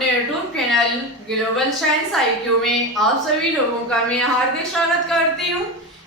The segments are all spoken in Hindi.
अपने YouTube channel global science IQ में आप सभी लोगों का मैं हार्दिक स्वागत करती हूँ।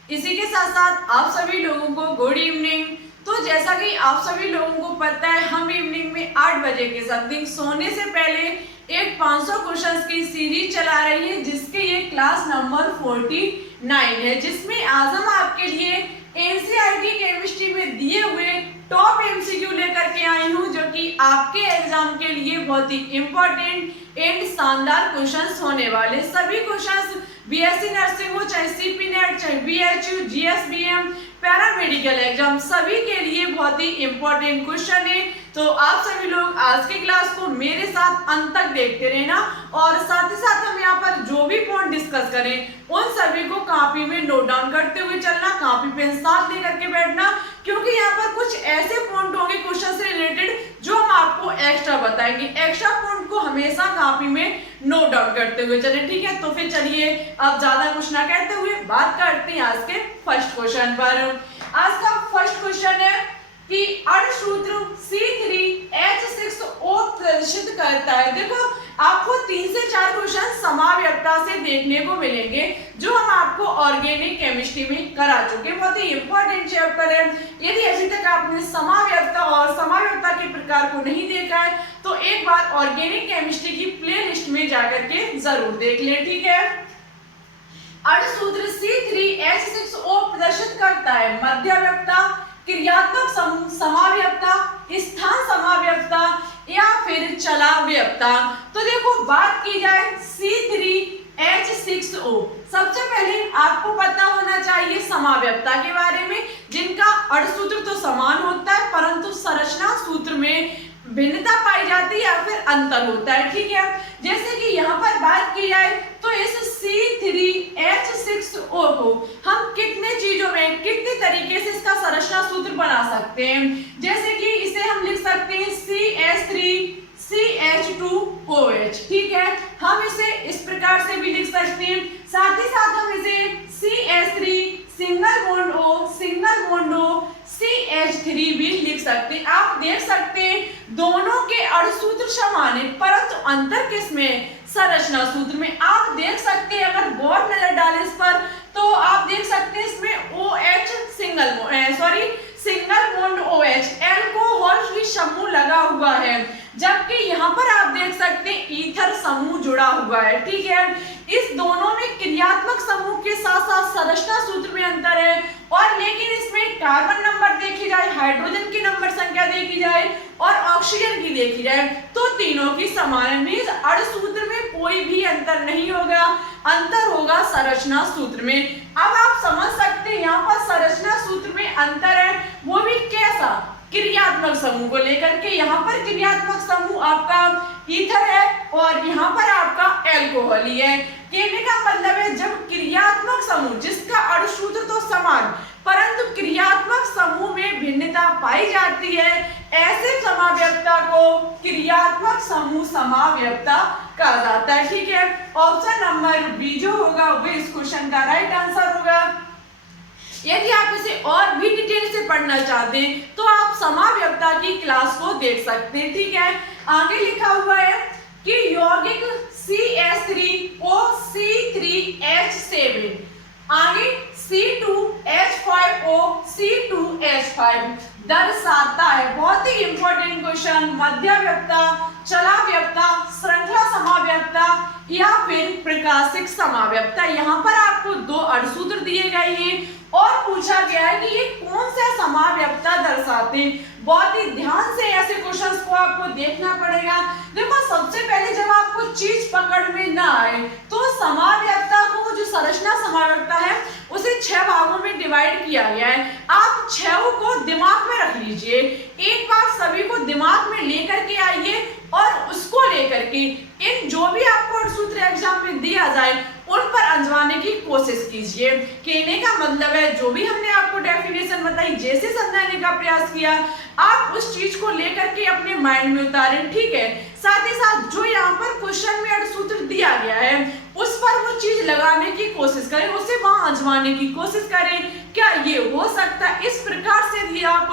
इसी के साथ साथ आप सभी लोगों को गुड इवनिंग। तो जैसा कि आप सभी लोगों को पता है, हम इवनिंग में 8 बजे के समथिंग सोने से पहले एक 500 क्वेश्चंस की सीरीज चला रही है, जिसके ये क्लास नंबर 49 है, जिसमें आज हम आपके लिए NCERT केमिस्ट्री में दिए हुए टॉप MCQ लेकर के आई हूँ, जो कि आपके एग्जाम के लिए बहुत ही इम्पोर्टेंट एंड शानदार क्वेश्चंस होने वाले। सभी क्वेश्चंस BSc नर्सिंग हो, चाहे CP नेट, चाहे BHU, GSBM, पैरामेडिकल एग्जाम, सभी के लिए बहुत ही इम्पोर्टेंट क्वेश्चन है। तो आप सभी लोग आज की क्लास को मेरे साथ अंत तक देखते रहना, और साथ ही साथ हम यहाँ पर जो भी पॉइंट डिस्कस करें उन सभी को कॉपी में नोट डाउन करते हुए चलना, कॉपी पेन साथ लेकर के बैठना, क्योंकि यहाँ पर कुछ ऐसे पॉइंट होंगे क्वेश्चन से रिलेटेड जो हम आपको एक्स्ट्रा बताएंगे। एक्स्ट्रा पॉइंट को हमेशा कॉपी में नोट डाउन करते हुए चले, ठीक है। तो फिर चलिए अब ज्यादा कुछ ना कहते हुए बात करते हैं आज के फर्स्ट क्वेश्चन पर। आज का फर्स्ट क्वेश्चन है कि अणुसूत्र C3H6O प्रदर्शित करता है। देखो, आपको 3 से 4 क्वेश्चन समाव्यक्ता से देखने को मिलेंगे, जो हम आपको ऑर्गेनिक केमिस्ट्री में करा चुके हैं। बहुत ही इंपॉर्टेंट चैप्टर है। यदि अभी तक आपने समाव्यक्ता और समाव्यक्ता के प्रकार को नहीं देखा है, तो एक बार ऑर्गेनिक केमिस्ट्री की प्लेलिस्ट में जाकर के जरूर देख लें, ठीक है। अणुसूत्र C3H6O प्रदर्शित करता है मध्यव्यक्ता, क्रियात्मक समाव्यक्ता, स्थान समाव्यक्ता या फिर चलाव्यक्ता। तो देखो, बात की जाए C3H6O, सबसे पहले आपको पता होना चाहिए समाव्यक्ता के बारे में, जिनका अणुसूत्र तो समान होता है, परंतु संरचना सूत्र में भिन्नता पाई जाती है या फिर अंतर होता है, ठीक है। जैसे कि यहाँ पर बात की जाए तो इस C3H6O को हम कितने चीजों में, कितने तरीके से इसका संरचना सूत्र बना सकते हैं। जैसे कि इसे हम लिख सकते हैं CH3CH2OH, ठीक है। हम इसे इस प्रकार से भी लिख सकते हैं। साथ ही साथ हम इसे CH3 single bond O single bond O CH3 भी लिख सकते हैं। आप देख सकते हैं दोनों के अणुसूत्र समान है, परंतु अंतर किसमें? संरचना सूत्र में। आप देख सकते हैं, अगर गौर नजर डालें इस पर, तो आप देख सकते हैं इसमें OH single bond OH alcohol की समूह लगा हुआ है, जबकि यहाँ पर आप देख सकते हैं ईथर समूह जुड़ा हुआ है, ठीक है। इस दोनों में क्रियात्मक समूह के साथ साथ संरचना सूत्र में अंतर है, और लेकिन इसमें कार्बन नंबर देखी जाए, हाइड्रोजन की नंबर संख्या देखी जाए और ऑक्सीजन की देखी जाए, तो तीनों की समान है। मींस अणुसूत्र में कोई भी अंतर नहीं होगा, अंतर होगा संरचना सूत्र में। अब आप समझ सकते हैं यहाँ पर संरचना सूत्र में अंतर है, वो भी कैसा? क्रियात्मक समूह को लेकर के। यहाँ पर क्रियात्मक समूह आपका ईथर है और यहाँ पर आपका अल्कोहल ही है। कहने का मतलब है, जब क्रियात्मक समूह जिसका अणुसूत्र तो समान परंतु क्रियात्मक समूह में भिन्नता पाई जाती है, ऐसे समाव्यक्ता को क्रियात्मक समूह समाव्यक्ता कहा जाता है, ठीक है। ऑप्शन नंबर बी जो होगा वो इस क्वेश्चन का राइट आंसर होगा। यदि आप इसे और भी डिटेल से पढ़ना चाहते हैं तो आप समाव्यक्ता की क्लास को देख सकते हैं, ठीक है। आगे लिखा हुआ है कि यौगिक CH3O C3H7, आगे C2H5O C2H5 दर्शाता है। बहुत ही इंपॉर्टेंट क्वेश्चन। मध्यव्यक्ता, चलाव्यक्ता, श्रृंखला समाव्यक्ता या फिर प्रकाशिक समाव्यक्ता। यहाँ पर आपको 2 अणुसूत्र दिए गए हैं और पूछा गया है कि ये कौन सा समाव्यक्ता दर्शाते हैं। बहुत ही ध्यान से ऐसे क्वेश्चंस को आपको देखना पड़ेगा। देखो, सबसे पहले जब आपको चीज पकड़ में ना आए तो समाव्यक्ता को, जो संरचना समाव्यक्ता है, उसे 6 भागों में डिवाइड किया गया है। आप 6 को दिमाग में रख लीजिए, एक बार सभी को दिमाग में लेकर के आइए और उसको लेकर के इन जो भी आपको अणुसूत्र एग्जाम में दिया जाए उन पर आजमाने की कोशिश कीजिए। कहने का मतलब है, जो भी हमने आपको डेफिनेशन बताई, जैसे समझाने का प्रयास किया, आप उस चीज को लेकर के अपने माइंड में उतारें, ठीक है। साथ ही साथ जो यहाँ पर क्वेश्चन में अणुसूत्र दिया गया है उस पर वो चीज लगाने की कोशिश करें, उसे वहां आजमाने की कोशिश करें, क्या ये हो सकता है। इस प्रकार से भी आप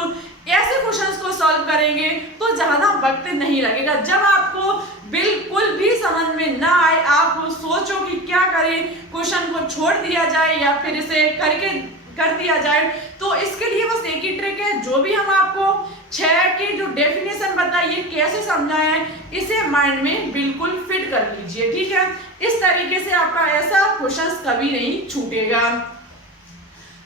ऐसे क्वेश्चंस को सॉल्व करेंगे तो ज्यादा वक्त नहीं लगेगा। जब आपको बिल्कुल भी समझ में ना आए, आप सोचो कि क्या करें, क्वेश्चन को छोड़ दिया जाए या फिर इसे करके कर दिया जाए, तो इसके लिए बस एक ही ट्रिक है, जो भी हम आपको 6 की जो डेफिनेशन बताइए कैसे समझाया है, इसे माइंड में बिल्कुल फिट कर लीजिए, ठीक है। इस तरीके से आपका ऐसा क्वेश्चन कभी नहीं छूटेगा।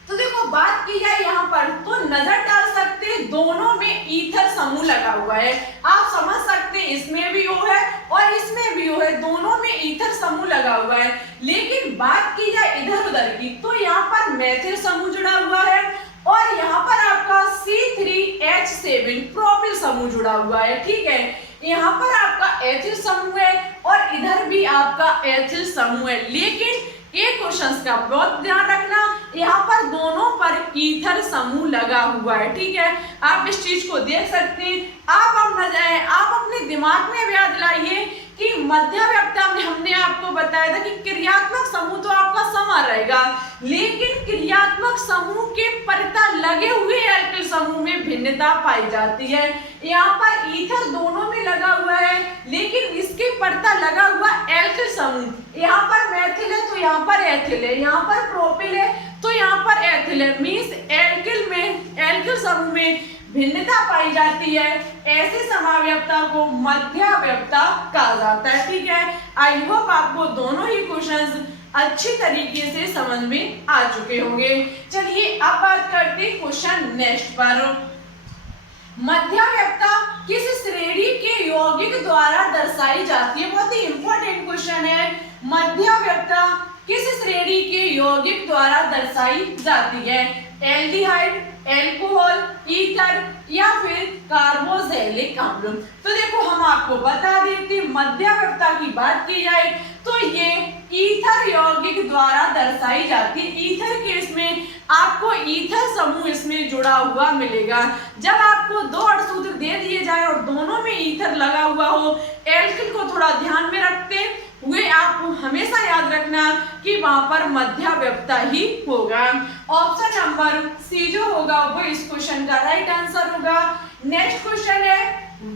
तो देखो बात की जाए यहाँ पर, तो नजर डाल सकते हैं दोनों में ईथर समूह लगा हुआ है, आप समझ सकते हैं इसमें भी O है और इसमें भी O है, दोनों में ईथर समूह लगा हुआ है। लेकिन बात की जाए इधर उधर की, तो यहाँ पर मेथिल समूह जुड़ा हुआ है और यहाँ पर आपका C3H7 प्रोपिल समूह जुड़ा हुआ है, ठीक है। यहाँ पर आपका एथिल समूह है और इधर भी आपका एथिल समूह है। लेकिन एक क्वेश्चन का बहुत ध्यान रखना, यहाँ पर दोनों पर ईथर समूह लगा हुआ है, ठीक है। आप इस चीज को देख सकते हैं। आप अपने दिमाग में याद दिलाइए कि मध्यावक्ता में हमने आपको बताया था कि क्रियात्मक समूह तो आपका समा रहेगा, लेकिन क्रियात्मक समूह के परिता लगे हुए एल्किल समूह में भिन्नता पाई जाती है। यहाँ पर ईथर दोनों में लगा हुआ है, लेकिन इसके परिता लगा हुआ एल्किल समूह, यहाँ पर मेथिल है तो यहाँ पर एथिल है, यहाँ पर प्रोपिल है तो यहाँ पर एथिल है, मींस एल्किल समूह में भिन्नता पाई जाती है। ऐसे समावयवता को मध्यावयवता कहा जाता है, ठीक है। आई होप आपको दोनों ही क्वेश्चंस अच्छी तरीके से समझ में आ चुके होंगे। चलिए अब बात करते हैं क्वेश्चन नेक्स्ट पर। मध्यावयवता किस श्रेणी के यौगिक द्वारा दर्शाई जाती है? बहुत ही इंपॉर्टेंट क्वेश्चन है। मध्यावयवता किस श्रेणी के यौगिक द्वारा दर्शाई जाती है? एल्डिहाइड, एल्कोहल, ईथर या फिर कार्बोक्सिलिक अम्ल। तो देखो हम आपको बता देते, मध्यावयवता की बात की जाए तो ये ईथर यौगिक द्वारा दर्शाई जाती है। ईथर के इसमें आपको ईथर समूह इसमें जुड़ा हुआ मिलेगा। जब आपको दो अणुसूत्र दे दिए जाए और दोनों में ईथर लगा हुआ हो, एल्किल को थोड़ा ध्यान में रखते हुए आप हमेशा याद रखना कि वहां पर मध्यावयवता ही होगा। ऑप्शन नंबर सी जो होगा वो इस क्वेश्चन का राइट आंसर होगा। नेक्स्ट क्वेश्चन है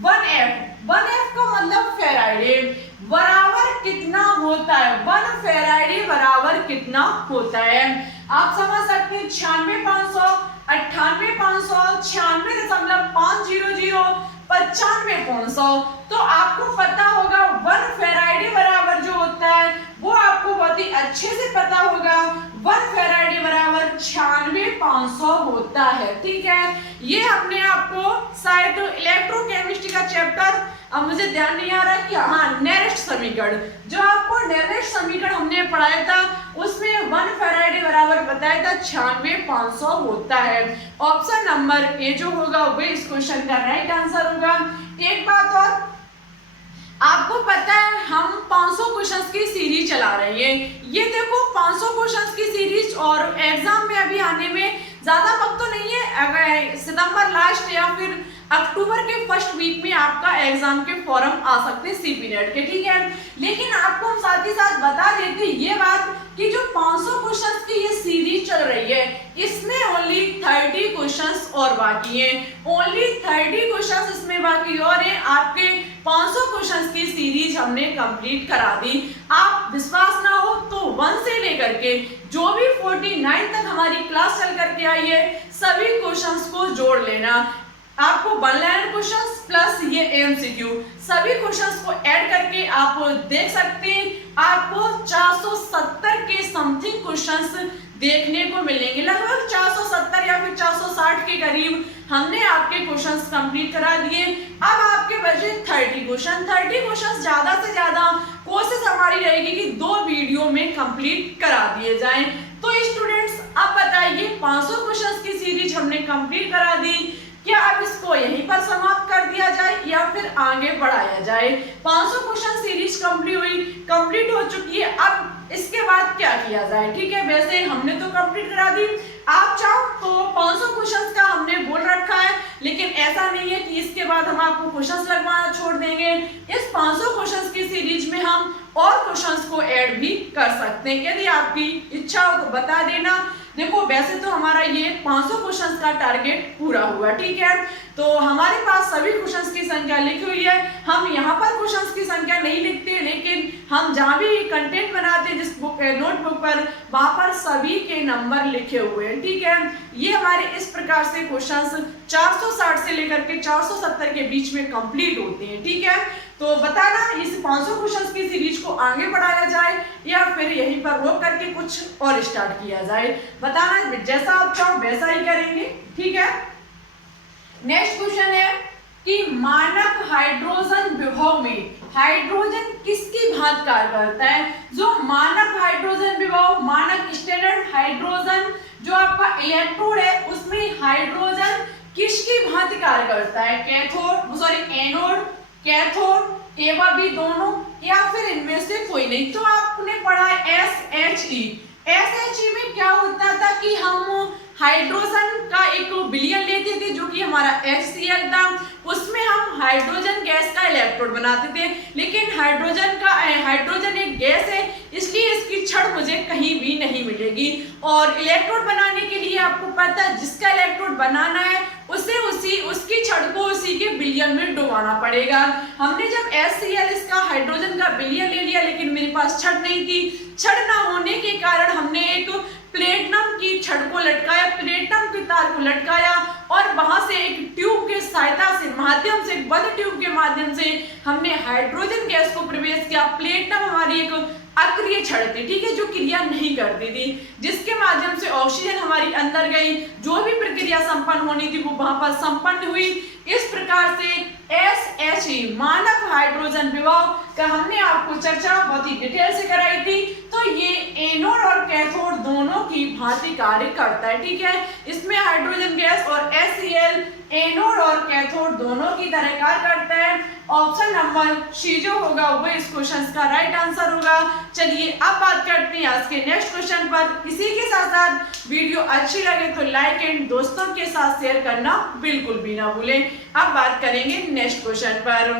1F। 1F का मतलब फेराइडे बराबर कितना होता है? 1 फेराइडे बराबर कितना होता है? आप समझ सकते हैं 96,500, 98,500, 96.500, 95,500। तो आपको पता होगा 1 फेराइडे बराबर जो होता है वो आपको बहुत ही अच्छे से पता होगा। 1 फेराइडे बराबर 96,500 होता है, ठीक है। ये अपने आपको शायद इलेक्ट्रोकेमिस्ट्री का चैप्टर, अब मुझे ध्यान नहीं आ रहा कि हाँ नेरेस्ट समीकरण, जो आपको नेरेस्ट समीकरण हमने पढ़ाया था उसमें 1 फेराइडे बराबर बताया था 96,500 होता है। ऑप्शन नंबर ए जो होगा वो इस क्वेश्चन का राइट आंसर होगा। एक बात और, आपको पता है हम 500 क्वेश्चंस की सीरीज चला रहे हैं। ये देखो 500 क्वेश्चंस की सीरीज और एग्जाम में अभी आने में ज्यादा वक्त तो नहीं है। अगर सितंबर लास्ट या फिर अक्टूबर के फर्स्ट वीक में आपका एग्जाम के फॉर्म आ सकते हैं सीपी नेट के, ठीक है। लेकिन आपको हम साथ ही साथ बता देते ये बात कि जो 500 क्वेश्चंस की ये सीरीज चल रही है इसमें ओनली 30 क्वेश्चंस और बाकी हैं। ओनली 30 क्वेश्चंस इसमें बाकी और हैं। आपके 500 क्वेश्चंस की सीरीज हमने कंप्लीट करा दी। आप विश्वास ना हो तो 1 से लेकर के जो भी 49 तक हमारी क्लास चल करके आई है सभी क्वेश्चंस को जोड़ लेना। आपको 1 लाइन क्वेश्चंस प्लस ये एमसीक्यू सभी क्वेश्चंस को ऐड करके आप देख सकते हैं। आपको 470 के समथिंग क्वेश्चंस देखने को मिलेंगे, लगभग 470 या फिर 460 के करीब हमने आपके क्वेश्चंस कंप्लीट करा दिए। अब आपके बचे 30 क्वेश्चन। 30 क्वेश्चंस ज्यादा से ज्यादा कोशिश हमारी रहेगी कि 2 वीडियो में कंप्लीट करा दिए जाएं। तो स्टूडेंट्स अब बताइए 500 क्वेश्चंस की सीरीज हमने कंप्लीट करा दी, क्या अब इसको यहीं पर समाप्त कर दिया जाए या फिर आगे बढ़ाया जाए? 500 क्वेश्चन सीरीज कंप्लीट हो चुकी है। अब इसके बाद क्या किया जाए? ठीक है, वैसे हमने तो कंप्लीट करा दी, आप चाहो तो 500 क्वेश्चंस का हमने बोल रखा है, लेकिन ऐसा नहीं है कि इसके बाद हम आपको क्वेश्चंस लगवाना छोड़ देंगे। इस 500 क्वेश्चंस की सीरीज में हम और क्वेश्चंस को ऐड भी कर सकते हैं। यदि आपकी इच्छा हो तो बता देना। देखो वैसे तो हमारा ये 500 क्वेश्चंस का टारगेट पूरा हुआ, ठीक है। तो हमारे पास सभी क्वेश्चंस की संख्या लिखी हुई है। हम यहाँ पर क्वेश्चंस की संख्या नहीं लिखते, लेकिन हम जहाँ भी कंटेंट बनाते हैं जिस बुक नोटबुक पर, वहाँ पर सभी के नंबर लिखे हुए हैं, ठीक है। ये हमारे इस प्रकार से क्वेश्चंस 460 से लेकर के 470 के बीच में कंप्लीट होते हैं, ठीक है। तो बताना इस 500 क्वेश्चंस की सीरीज को आगे बढ़ाया जाए या फिर यहीं पर रोक करके कुछ और स्टार्ट किया जाए, बताना। जैसा आप चाहो वैसा ही करेंगे, ठीक है। नेक्स्ट क्वेश्चन है कि मानक हाइड्रोजन विभव में हाइड्रोजन किसकी भांति कार्य करता है। जो मानक हाइड्रोजन विभव, मानक स्टैंडर्ड हाइड्रोजन जो आपका इलेक्ट्रोड है, उसमें हाइड्रोजन किसकी भांति कार्य करता है। एनोड, कैथोड, ए व बी दोनों, या फिर इनमें से कोई नहीं। तो आपने पढ़ा SHE। SHE में क्या होता था कि हम हाइड्रोजन का एक विलयन लेते थे जो कि हमारा HCl था, उसमें हम हाइड्रोजन गैस का इलेक्ट्रोड बनाते थे। लेकिन हाइड्रोजन एक गैस है, इसलिए इसकी छड़ मुझे कहीं भी नहीं मिलेगी। और इलेक्ट्रोड बनाने के लिए आपको पता है जिसका इलेक्ट्रोड बनाना है उसे उसकी छड़ को उसी के विलयन में डुबाना पड़ेगा। हमने जब HCl इसका हाइड्रोजन का विलयन ले लिया, लेकिन मेरे पास छड़ नहीं थी। छड़ ना होने के कारण हमने एक प्लेटिनम की छड़ को लटकाया, प्लेटिनम के तार को लटकाया और वहां से एक ट्यूब के सहायता से माध्यम से बंद ट्यूब के माध्यम से हमने हाइड्रोजन गैस को प्रवेश किया। प्लेटिनम हमारी एक अक्रिय छड़ थी, ठीक है, जो क्रिया नहीं करती थी, जिसके माध्यम से ऑक्सीजन हमारी अंदर गई। जो भी प्रक्रिया संपन्न होनी थी वो वहां पर संपन्न हुई। इस प्रकार से SHE मानक हाइड्रोजन विभव का हमने आपको चर्चा बहुत ही डिटेल से कराई थी। तो ये एनोड और कैथोड दोनों की भांति कार्य करता है, ठीक है। इसमें हाइड्रोजन गैस और HCl एनोड और कैथोड दोनों की तरह कार्य करता है। ऑप्शन नंबर सी जो होगा वो इस क्वेश्चन का राइट आंसर होगा। चलिए अब बात करते हैं आज के नेक्स्ट क्वेश्चन पर। इसी के साथ साथ वीडियो अच्छी लगे तो लाइक एंड दोस्तों के साथ शेयर करना बिल्कुल भी ना भूलें। अब बात करेंगे नेक्स्ट क्वेश्चन पर।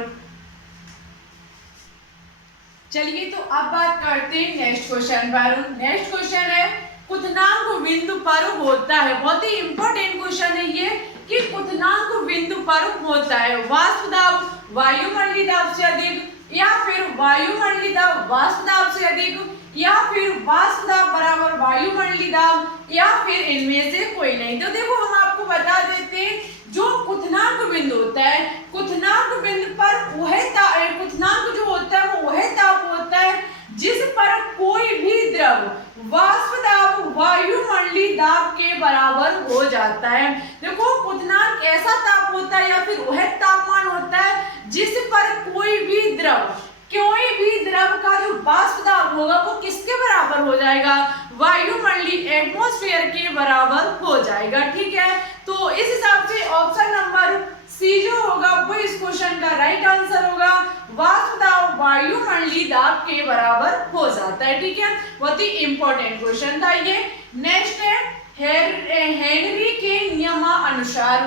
चलिए तो अब बात करते हैं नेक्स्ट क्वेश्चन पर। नेक्स्ट क्वेश्चन है क्वथनांक बिंदु पर होता है। बहुत ही इंपॉर्टेंट क्वेश्चन है ये कि क्वथनांक बिंदु पर होता है वाष्प दाब वायुमंडलीय दाब से अधिक, या फिर वायुमंडलीय दाब वाष्प दाब से अधिक, या फिर वाष्प दाब बराबर वायुमंडलीय दाब, या फिर इनमें से कोई नहीं। तो देखो हम आपको बता देते हैं जो क्वथनांक बिंदु होता है, क्वथनांक बिंदु पर क्वथनांक जो होता है वो वह ताप होता है जिस पर कोई भी द्रव वाष्प दाब वायुमंडलीय दाब के बराबर हो जाता है। देखो क्वथनांक ऐसा ताप होता है या फिर वह तापमान होता है जिस पर कोई भी द्रव का जो वाष्प दाब होगा वो किसके बराबर हो जाएगा, वायुमंडलीय एटमॉस्फेयर के बराबर हो जाएगा, ठीक है। तो इस हिसाब से ऑप्शन नंबर सी जो होगा वो इस क्वेश्चन का राइट आंसर होगा। वाष्प दाब वायुमंडलीय दाब के बराबर हो जाता है, ठीक है। बहुत ही इंपॉर्टेंट क्वेश्चन था ये। नेक्स्ट है हेनरी के नियमानुसार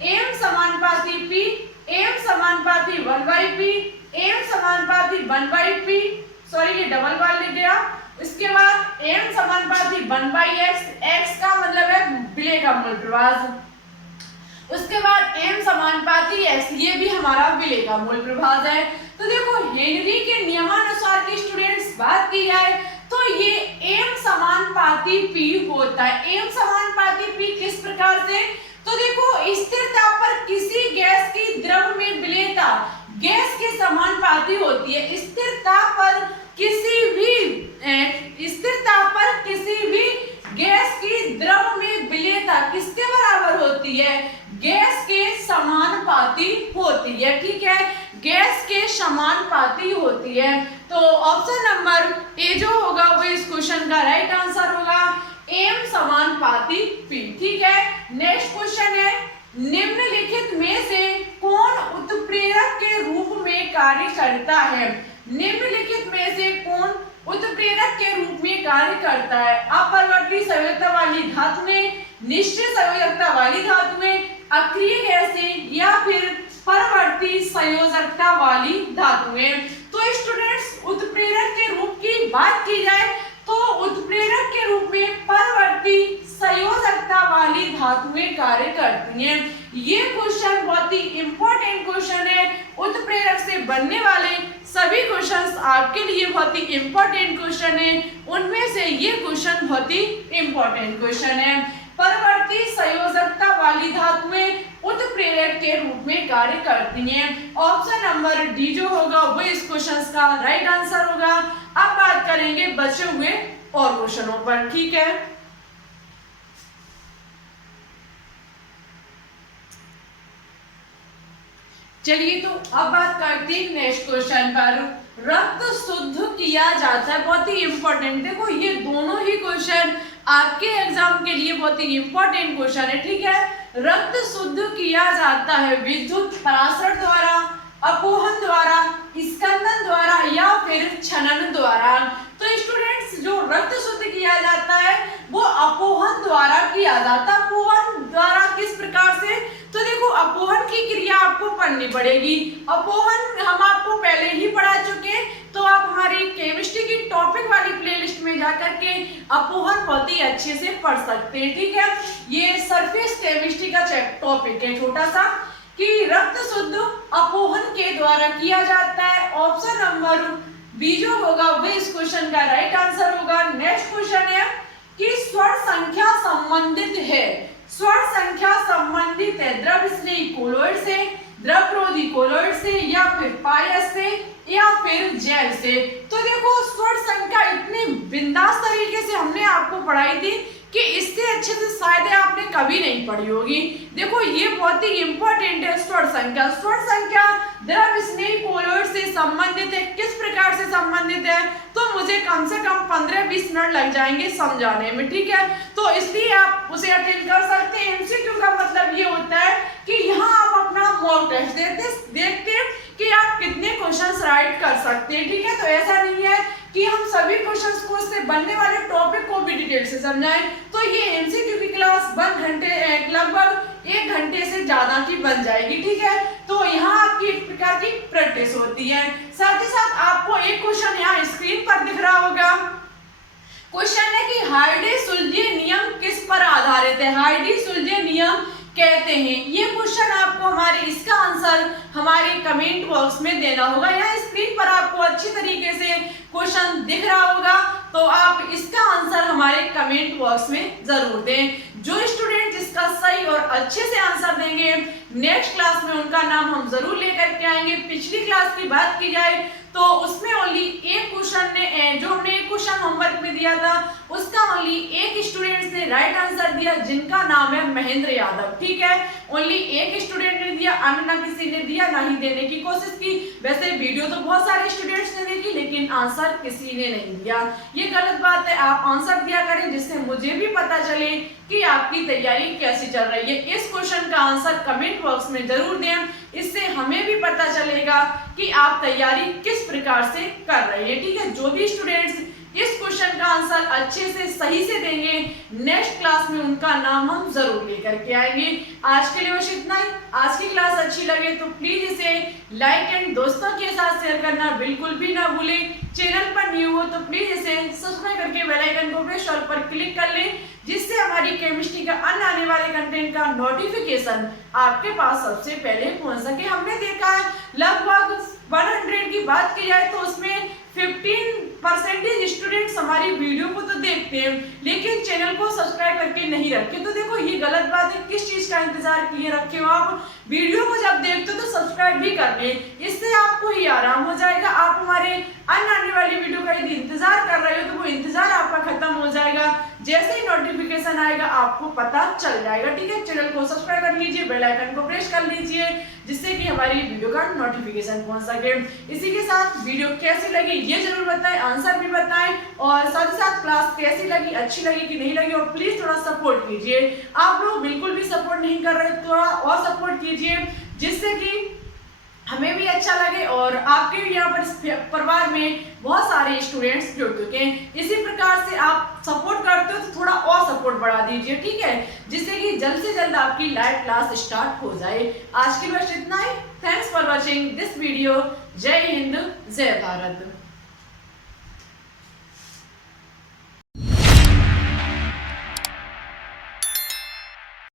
M समानुपाती P, M समानुपाती 1/P, M समानुपाती 1/P, सॉरी ये डबल बार लिख गया। इसके बाद M समानुपाती 1/X, X का मतलब है विलेय का मूल प्रभाज। उसके बाद M समानुपाती S, ये भी हमारा विलेय का मूल प्रभाज है। तो देखो हेनरी के नियमानुसार की स्टूडेंट्स बात की जाए तो ये M समानुपाती P होता है। M समानुपाती P किस प्रकार से, तो देखो स्थिर ताप पर किसी गैस की द्रव में विलेयता गैस के समानुपाती होती है। स्थिर ताप पर किसी भी गैस की द्रव में विलेयता किसके बराबर होती है, गैस के समानुपाती होती है, ठीक है, गैस के समानुपाती होती है। तो ऑप्शन नंबर ए जो होगा वो इस क्वेश्चन का राइट आंसर होगा, M समानुपाती P, ठीक है। नेक्स्ट क्वेश्चन है निम्नलिखित में से कौन उत्प्रेरक के रूप में कार्य करता है। निम्नलिखित में से कौन उत्प्रेरक के रूप में कार्य करता है। अपरिवर्ती संयोजकता वाली धातु में, निश्चित संयोजकता वाली धातु में, अक्रिय गैसें, या फिर परवर्ती संयोजकता वाली धातुएं। तो स्टूडेंट्स उत्प्रेरक के रूप की बात की जाए तो उत्प्रेरक रूप में परवर्ती संयोजकता वाली धातुएं कार्य करती हैं। ये क्वेश्चन बहुत ही इंपॉर्टेंट क्वेश्चन है। उत्प्रेरक से बनने वाले सभी क्वेश्चंस आपके लिए बहुत ही इंपॉर्टेंट क्वेश्चन है, उनमें से ये क्वेश्चन बहुत ही इंपॉर्टेंट क्वेश्चन है। परवर्ती संयोजकता वाली धातुएं उत्प्रेरक के रूप में कार्य करती हैं। ऑप्शन नंबर डी जो होगा वो इस क्वेश्चन का राइट आंसर होगा। अब बात करेंगे बचे हुए और क्वेश्चनों पर, ठीक है। चलिए तो अब बात करते हैं नेक्स्ट क्वेश्चन पर। रक्त शुद्ध किया जाता है, बहुत ही इंपॉर्टेंट। देखो ये दोनों ही क्वेश्चन आपके एग्जाम के लिए बहुत ही इंपॉर्टेंट क्वेश्चन है, ठीक है। रक्त शुद्ध किया जाता है विद्युत परासरण द्वारा, अपोहन द्वारा, स्कंदन द्वारा या फिर छनन द्वारा। तो स्टूडेंट्स जो रक्त शुद्ध किया जाता है वो अपोहन द्वारा किया जाता है। अपोहन द्वारा किस प्रकार से? तो देखो अपोहन की क्रिया आपको पढ़नी पड़ेगी। अपोहन हम आपको पहले ही पढ़ा चुके हैं, तो आप हमारी केमिस्ट्री की टॉपिक वाली प्लेलिस्ट में जाकर के अपोहन बहुत ही अच्छे से पढ़ सकते हैं, ठीक है। ये सरफेस केमिस्ट्री का टॉपिक है छोटा सा, कि रक्त शुद्ध अपोहन के द्वारा किया जाता है। ऑप्शन नंबर बी जो होगा वो इस क्वेश्चन का राइट आंसर होगा। नेक्स्ट क्वेश्चन है कि स्वर्ण संख्या संबंधित है। स्वर्ण संख्या संबंधित है द्रव स्नेही कोलोइड से, द्रवरोधी कोलोइड से या फिर पायस से या फिर जेल से। तो देखो स्वर्ण संख्या इतने बिंदास तरीके से हमने आपको पढ़ाई थी कि इससे अच्छे से शायद आपने कभी नहीं पढ़ी होगी। देखो ये बहुत ही इंपॉर्टेंट है स्वर्ण संख्या। स्वर्ण संख्या द्रव स्नेही कोलोइड से संबंधित है। किस प्रकार से संबंधित है? तो मुझे कम से कम 15-20 मिनट लग जाएंगे समझाने में, ठीक है। तो इसलिए आप उसे अटेंड कर सकते हैं। एमसीक्यू का मतलब ये होता है कि यहाँ आप अपना मॉक टेस्ट देखते हैं कि आप कितने क्वेश्चंस राइट कर सकते हैं, ठीक है। तो ऐसा नहीं है कि हम सभी क्वेश्चंस को उससे बनने वाले टॉपिक को भी डिटेल से समझाएं। तो ये एमसीक्यू की क्लास 1 घंटे लगभग 1 घंटे से ज्यादा की बन जाएगी, ठीक है। तो यहाँ आपकी एक प्रकार की प्रैक्टिस होती है। साथ ही साथ आपको एक क्वेश्चन यहाँ स्क्रीन पर दिख रहा होगा। क्वेश्चन है कि हार्डी-सुलज़े नियम किस पर आधारित है? हार्डी-सुलज़े नियम कहते हैं। ये क्वेश्चन आपको हमारे इसका आंसर हमारे कमेंट बॉक्स में देना होगा। यहाँ स्क्रीन पर आपको अच्छी तरीके से क्वेश्चन दिख रहा होगा, तो आप इसका आंसर हमारे कमेंट बॉक्स में जरूर दें। जो स्टूडेंट इसका सही और अच्छे से आंसर देंगे नेक्स्ट क्लास में उनका नाम हम जरूर लेकर के आएंगे। पिछली क्लास की बात की जाए तो उसमें ओनली एक क्वेश्चन ने जो हमने एक क्वेश्चन होमवर्क में दिया था उसका ओनली एक स्टूडेंट ने राइट आंसर दिया, जिनका नाम है महेंद्र यादव, ठीक है। ओनली एक स्टूडेंट ने दिया, अन्य ना किसी ने दिया, ना ही देने की कोशिश की। वैसे वीडियो तो बहुत सारे स्टूडेंट्स ने देखी लेकिन आंसर किसी ने नहीं दिया। ये गलत बात है। आप आंसर दिया करें जिससे मुझे भी पता चले कि आपकी तैयारी कैसी चल रही है। इस क्वेश्चन का आंसर कमेंट बॉक्स में जरूर दें, इससे हमें भी पता चलेगा कि आप तैयारी किस प्रकार से कर रहे हैं, ठीक है। जो भी स्टूडेंट्स इस क्वेश्चन का आंसर अच्छे से सही से देंगे नेक्स्ट क्लास में उनका नाम हम जरूर लेकर के आएंगे। आज के लिए बस इतना ही। आज की क्लास अच्छी लगे तो प्लीज इसे लाइक एंड दोस्तों के साथ शेयर करना बिल्कुल भी ना भूलें। चैनल पर न्यू हो तो प्लीज इसे सब्सक्राइब करके बेल आइकन को प्रेस ऑल पर क्लिक कर लें, जिससे हमारी केमिस्ट्री का अन्य आने वाले कंटेंट का नोटिफिकेशन आपके पास सबसे पहले पहुंच सके। हमने देखा है लगभग 100 की बात की जाए तो उसमें 15% स्टूडेंट्स हमारी वीडियो को तो देखते हैं लेकिन चैनल को सब्सक्राइब करके नहीं रखते। तो देखो ये गलत बात है। किस चीज का इंतजार किए रखे हो आप? वीडियो को जब देखते हो तो सब्सक्राइब भी कर लें, इससे आपको ही आराम हो जाएगा। आप हमारे अन्य आने वाली वीडियो का यदि इंतजार कर रहे हो तो वो इंतजार आपका खत्म हो जाएगा। जैसे ही नोटिफिकेशन आएगा आपको पता चल जाएगा, ठीक है। चैनल को सब्सक्राइब कर लीजिए, बेल आइकन को प्रेस कर लीजिए, जिससे कि हमारी वीडियो का नोटिफिकेशन पहुंच सके। इसी के साथ वीडियो कैसी लगी ये जरूर बताएं, आंसर भी बताएं, और साथ ही साथ क्लास कैसी लगी, अच्छी लगी कि नहीं लगी, और प्लीज थोड़ा सपोर्ट कीजिए। आप लोग बिल्कुल भी सपोर्ट नहीं कर रहे, थोड़ा और सपोर्ट कीजिए जिससे कि हमें भी अच्छा लगे और आपके भी यहाँ पर परिवार में बहुत सारे स्टूडेंट्स जुड़ चुके हैं। इसी प्रकार से आप सपोर्ट करते हो तो थोड़ा और सपोर्ट बढ़ा दीजिए, ठीक है, जिससे कि जल्द से जल्द आपकी लाइव क्लास स्टार्ट हो जाए। आज की बस इतना ही। Thanks for watching this video. Jai Hind, जय भारत।